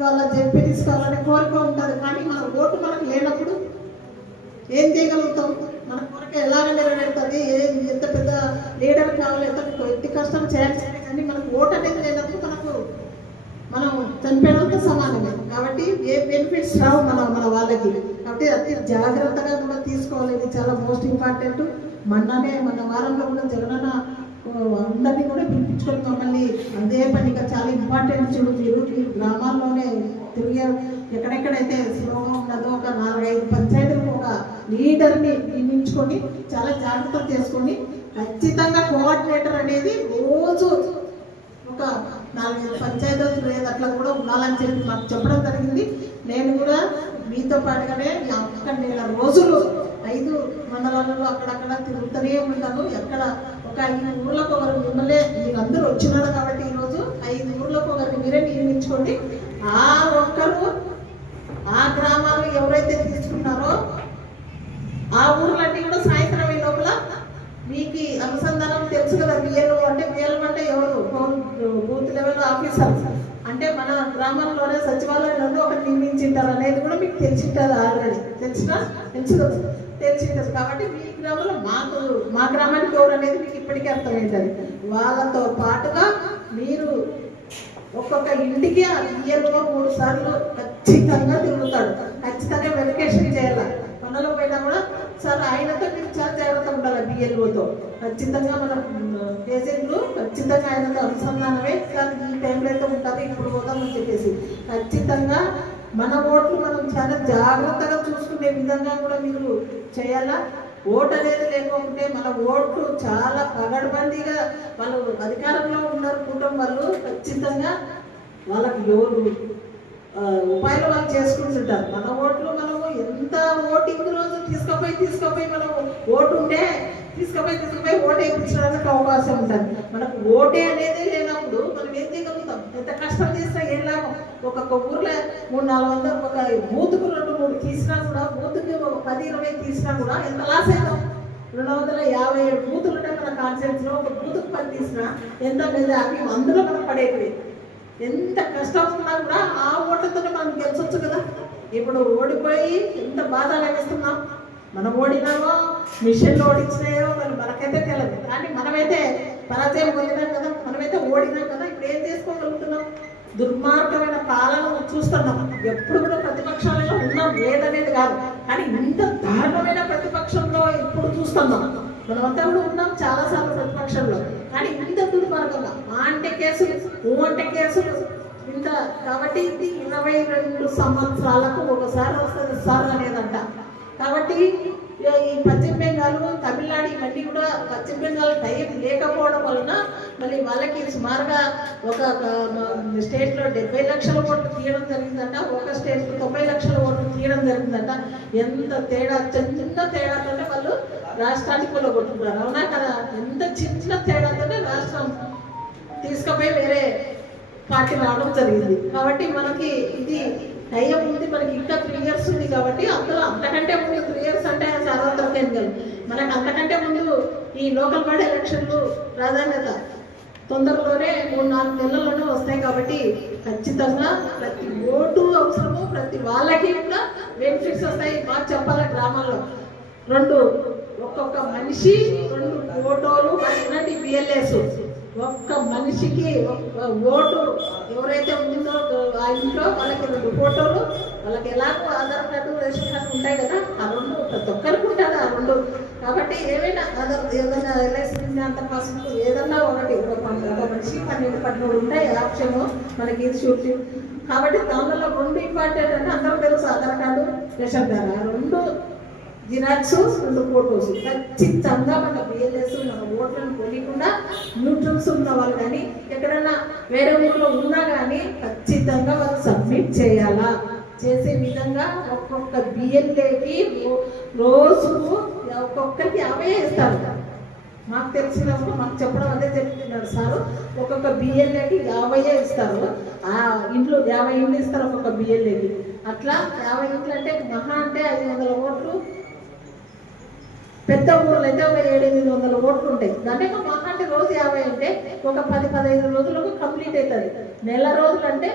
కావాలా, జెడ్పీటీసీ కావాలనే కోరిక ఉంటుంది. కానీ మన ఓటు మనకు లేనప్పుడు ఏం చేయగలుగుతాం? మన కోరిక ఎలాగ నెరవేరుతుంది? ఎంత పెద్ద లీడర్ కావాలి, ఎట్టి కష్టం చేయాలి, కానీ మనకు ఓటు అనేది లేనప్పుడు మనం చనిపోయినంత సమానమే. కాబట్టి ఏ బెనిఫిట్స్ రావు మన వాళ్ళకి. కాబట్టి అతి జాగ్రత్తగా కూడా తీసుకోవాలి. ఇది చాలా మోస్ట్ ఇంపార్టెంట్. మన వారంలో కూడా జగనన్న అందరినీ కూడా పిలిపించుకొని మమ్మల్ని అదే పనిగా చాలా ఇంపార్టెంట్. చూడు, మీరు ఈ గ్రామాల్లోనే తిరిగే ఎక్కడెక్కడైతే స్లోగా ఉన్నదో ఒక 4-5 పంచాయతీలకు ఒక లీడర్ని నియమించుకొని చాలా జాగ్రత్తలు చేసుకొని ఖచ్చితంగా కోఆర్డినేటర్ అనేది రోజు ఒక 4-5 పంచాయతీలు లేదు అట్లా కూడా ఉండాలని చెప్పి మాకు చెప్పడం జరిగింది. నేను కూడా మీతో పాటుగానే ఒక్క నెల రోజులు 5 మండలాలలో అక్కడక్కడ తిరుగుతూనే ఉంటాను. ఎక్కడ ఒక 5 ఊర్లకు ఒకరు మిమ్మల్ని, మీరందరూ వచ్చినారు కాబట్టి ఈరోజు 5 ఊర్లకు ఒకరిని మీరే నియమించుకోండి. ఆ ఒక్కరు ఆ గ్రామాలు ఎవరైతే తీసుకున్నారో ఆ ఊర్లన్నీ కూడా సాయంత్రం ఈ లోపల మీకు అనుసంధానం తెలుసు కదా. బిఎల్ఓ అంటే ఎవరు? బూత్ లెవెల్ ఆఫీసర్ అంటే మన గ్రామంలోనే సచివాలయంలో ఒకటి నియమించింటారు అనేది కూడా మీకు తెలిసింటారు. ఆల్రెడీ తెలిసింటారు కాబట్టి మీ గ్రామంలో మా గ్రామానికి ఎవరు అనేది మీకు ఇప్పటికీ అర్థమవుతుంది. వాళ్ళతో పాటుగా మీరు ఒక్కొక్క ఇంటికి ఆ బిఎల్ఓ 3 సార్లు ఖచ్చితంగా తిరుగుతాడు. ఖచ్చితంగా వెరిఫికేషన్ చేయాలి. పనులు పోయినా కూడా సార్ ఆయనతో మీరు చాలా జాగ్రత్తగా ఉండాలి. బిఎల్ఓతో ఖచ్చితంగా మన పేషెంట్లు ఖచ్చితంగా ఆయనతో అనుసంధానమే. సార్ ఈ టైంలో అయితే ఉంటారు, ఇప్పుడు పోతామని చెప్పేసి ఖచ్చితంగా మన ఓట్లు మనం చాలా జాగ్రత్తగా చూసుకునే విధంగా కూడా మీరు చేయాలా. ఓటు అనేది లేకపోతే మన ఓట్లు చాలా పగడ్బందీగా వాళ్ళు అధికారంలో ఉన్నారు కూటమి వాళ్ళు, ఖచ్చితంగా వాళ్ళకి ఎవరు ఉపాయాలు వాళ్ళు చేసుకుంటుంటారు. మన ఓట్లు మనము ఎంత ఓటింగ్ రోజు తీసుకుపోయి మనం ఓటు ఉంటే తీసుకుపోయి ఓటు వేయించడానికి అవకాశం ఉంటుంది. మనకు ఓటే అనేది లేనప్పుడు మనం ఏం చేయగలుగుతాం? ఎంత కష్టం చేసినా ఏం లాభం? ఒక్కొక్క ఊర్లో 300-400 ఒక బూత్కు 2-3 తీసినా కూడా, బూత్కి 10-20 తీసినా కూడా ఎంత లాస్ అవుతాం? 257 బూతులు ఉంటాయి మన కాన్సెప్ట్స్లో. ఒక బూత్కు 10 తీసినా ఎంత మీద అవి అందులో మనం పడేవి. ఎంత కష్టం ఉన్నా కూడా ఆ ఓట్లతోనే మనం గెలిచొచ్చు కదా. ఇప్పుడు ఓడిపోయి ఎంత బాధ అనిపిస్తున్నాం. మనం ఓడినామో మిషన్లో ఓడించినాయో మనకైతే తెలియదు, కానీ మనమైతే పరాజయం పొందినాం కదా, మనమైతే ఓడినాం కదా. ఇప్పుడు ఏం చేసుకోగలుగుతున్నాం? దుర్మార్గమైన పాలన చూస్తున్నాం. ఎప్పుడు కూడా ప్రతిపక్షాలలో ఉన్నాం, లేదనేది కాదు, కానీ ఇంత దారుణమైన ప్రతిపక్షంలో ఇప్పుడు చూస్తున్నాం. మనమంతా కూడా ఉన్నాం చాలాసార్లు ప్రతిపక్షంలో, కానీ ఇంత దుర్మార్గంగా అంటే కేసులు అంటే కేసులు ఇంత. కాబట్టి ఇది 22 సంవత్సరాలకు ఒకసారి వస్తుంది సార్ అనేదంట. కాబట్టి ఈ పశ్చిమ బెంగాల్, తమిళనాడు ఇవన్నీ కూడా పశ్చిమ బెంగాల్ టైం లేకపోవడం వలన మళ్ళీ వాళ్ళకి సుమారుగా ఒక స్టేట్లో 70 లక్షల ఓట్లు తీయడం జరిగిందంట, ఒక స్టేట్లో 90 లక్షల ఓట్లు తీయడం జరిగిందంట. ఎంత తేడా, చిన్న తేడాతోనే వాళ్ళు రాష్ట్రానికి కూడా కొట్టుకున్నారు. అవునా కదా? ఎంత చిన్న తేడాతోనే రాష్ట్రం తీసుకుపోయి వేరే పార్టీ రావడం జరిగింది. కాబట్టి మనకి ఇది టైం ఉంది, మనకి ఇంకా 3 years ఉంది. కాబట్టి అంతకంటే ముందు 3 years అంటే సార్వత్రిక ఎన్నికలు, మనకు అంతకంటే ముందు ఈ లోకల్ బాడీ ఎలక్షన్లు ప్రాధాన్యత తొందరలోనే 3-4 నెలల్లోనే వస్తాయి. కాబట్టి ఖచ్చితంగా ప్రతి ఓటు అవసరము, ప్రతి వాళ్ళకి కూడా బెనిఫిట్స్ వస్తాయి. బాగా చెప్పాలి, గ్రామాల్లో ఒక్కొక్క మనిషి 2 ఫోటోలు వినండి. బిఎల్ఏస్ ఒక్క మనిషికి ఓటు ఎవరైతే ఉందో ఆ ఇంట్లో వాళ్ళకి 2 ఫోటోలు, వాళ్ళకి ఎలాగో ఆధార్ కార్డు, రేషన్ కార్డు ఉంటాయి కదా, ఆ 2 ప్రతి ఒక్కరికి ఉంటుంది ఆ 2. కాబట్టి ఏదైనా ఏదైనా ఎల్ఐసి అంత కోసం ఏదన్నా ఒకటి ఒక మనిషి 12-13 ఉంటాయి ఆప్షన్ మనకి ఇది షూట్. కాబట్టి దానిలో 2 ఇంపార్టెంట్ అంటే అందరూ తెలుసు, ఆధార్ కార్డు, రేషన్ కార్డు, ఆ 2 జిరాక్స్, 2 ఫోటోస్ ఖచ్చితంగా మన బిఎల్ఎస్ మన ఓట్లను కొనికుండా న్యూట్రల్స్ ఉన్న వాళ్ళు కానీ ఎక్కడైనా వేరే ఊళ్ళో ఉన్నా కానీ ఖచ్చితంగా వాళ్ళు సబ్మిట్ చేయాలా. చేసే విధంగా ఒక్కొక్క బిఎల్ఏకి రోజుకు ఒక్కొక్కరికి 50 ఇస్తారు. మాకు తెలిసినప్పుడు మాకు చెప్పడం అదే చెప్తున్నారు సారు. ఒక్కొక్క బిఎల్ఏకి 50 ఇస్తారు. ఆ ఇంట్లో 50 ఇండ్లు ఇస్తారు ఒక్కొక్క బిఎల్ఏకి. అట్లా 50 ఇంట్లు అంటే మహా అంటే 500 ఓట్లు. పెద్ద ఊర్లో అయితే ఒక 700-800 ఓట్లు ఉంటాయి. అంటే మహా అంటే రోజు 50 అంటే ఒక 10-15 రోజులకు కంప్లీట్ అవుతుంది. నెల రోజులు అంటే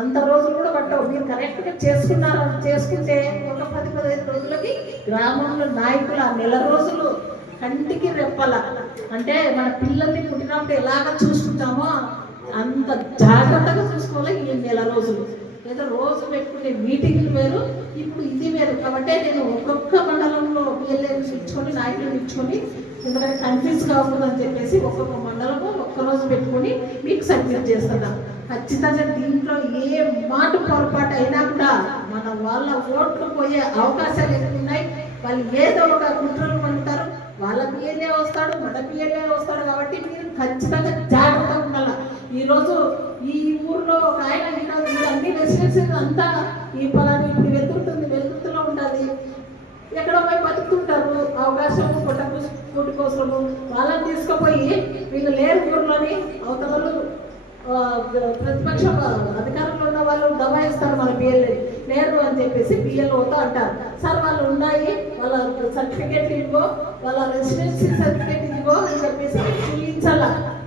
అంత రోజులు కూడా పట్టవు. మీరు కరెక్ట్గా చేసుకుంటే ఒక 10-15 రోజులకి గ్రామంలో నాయకులు ఆ నెల రోజులు కంటికి రెప్పల, అంటే మన పిల్లల్ని పుట్టినప్పుడు ఎలాగ చూసుకుంటామో అంత జాగ్రత్తగా చూసుకోవాలి ఈ నెల రోజులు. లేదా రోజు పెట్టుకునే మీటింగ్లు వేరు, ఇప్పుడు ఇది వేరు. కాబట్టి నేను ఒక్కొక్క మండలంలో పిఎల్ఏని ఇచ్చుకొని నాయకులను ఇచ్చుకొని, ఎందుకంటే కన్ఫ్యూజ్ కాకూడదని చెప్పేసి ఒక్కొక్క మండలంలో ఒక్కరోజు పెట్టుకొని మీకు సబ్మిట్ చేస్తున్నాను. ఖచ్చితంగా దీంట్లో ఏ మాట పొరపాటు అయినా కూడా మన వాళ్ళ ఓట్లు పోయే అవకాశాలు ఎక్కువ ఉన్నాయి. వాళ్ళు ఏదో ఒక కుట్రలు పండుతారు, వాళ్ళ పిఎల్ఏ వస్తాడు, మన పిఎల్ఏ వస్తాడు. కాబట్టి మీరు ఖచ్చితంగా జాగ్రత్తగా ఉండాలి. ఈరోజు ఈ ఊర్లో ఒక ఆయన అన్ని రెసిడెన్సీస్ అంతా ఈ పలానా ఇప్పుడు వెలుగుతులో ఉండాలి, ఎక్కడ పోయి బతుకుతుంటారు అవకాశం ఫుడ్ కోసము. వాళ్ళని తీసుకుపోయి వీళ్ళు లేరు ఊర్లోని అవతల ప్రతిపక్ష అధికారంలో ఉన్న వాళ్ళు దబాయిస్తారు మన పిఎల్ఏ లేరు అని చెప్పేసి పిఎల్ఓతో అంటారు. సార్ వాళ్ళు ఉన్నాయి, వాళ్ళ సర్టిఫికేట్ ఇవ్వో, వాళ్ళ రెసిడెన్సీ సర్టిఫికేట్ ఇవ్వో అని చెప్పేసి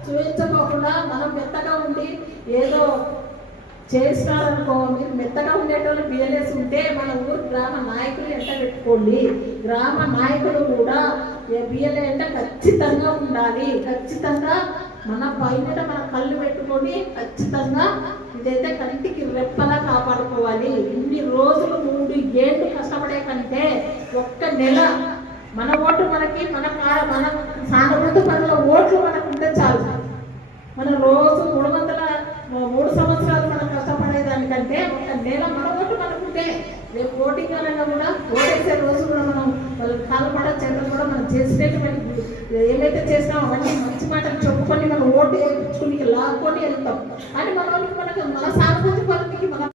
చూపించకోకుండా మనం మెత్తగా ఉండి ఏదో చేసినారనుకో, మీరు మెత్తగా ఉండేటోళ్ళు పిఎల్ఏస్ ఉంటే మన ఊరు గ్రామ నాయకులు ఎంట పెట్టుకోండి. గ్రామ నాయకులు కూడా పిఎల్ఏ అంటే ఖచ్చితంగా ఉండాలి. ఖచ్చితంగా మన పైన మన కళ్ళు పెట్టుకొని ఖచ్చితంగా ఇదైతే కంటికి రెప్పలా కాపాడుకోవాలి. ఇన్ని రోజులు 3 ఏళ్ళు కష్టపడే కంటే ఒక్క నెల మన ఓటు మనకి మన సానుభూతి పనుల ఓట్లు మనకు ఉంటే చాలు. మన రోజు 3 సంవత్సరాలు మనం కష్టపడేదానికంటే ఒక నెల మన ఓటు మనకుంటే రేపు ఓటింగ్ అనగా కూడా ఓటేసే రోజు కూడా మనం వాళ్ళ కాలపడ చెంతలు కూడా మనం చేసినటువంటి ఏమైతే చేసినామో అవన్నీ మంచి మాటలు చెప్పుకొని మనం ఓటు వేయించుకుని లాక్కొని వెళ్తాం. కానీ మన సానుభూతి పనులకి మన